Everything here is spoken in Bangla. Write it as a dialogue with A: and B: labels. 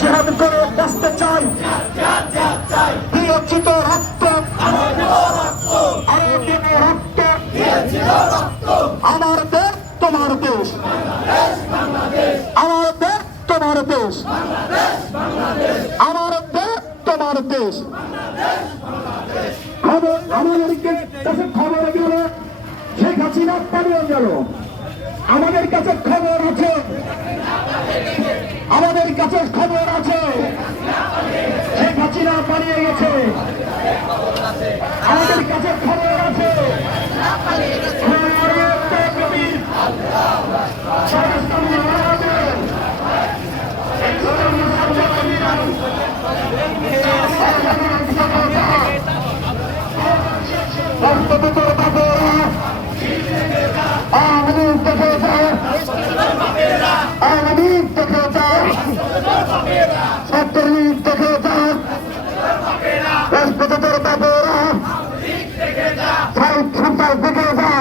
A: জেহাদ করে বাঁচতে চাই। বিরচিত রক্ত। রক্ত। আমার দেশ তোমার দেশ। আমার দেশ তোমার দেশ। আমার দেশ তোমার দেশ। খবর আমাদের কাছে খবর গেল। শেখ হাসিনা পালিয়ে গেল। আমাদের কাছে খবর আছে। কাছে খবর আছে শেখ হাসিনা পালিয়ে গেছে আমাদের কাছে খবর আছে খবর ছাত্রলীগ দেখে যা রাজপথের বাবুরা সাহিত্য দেখে যা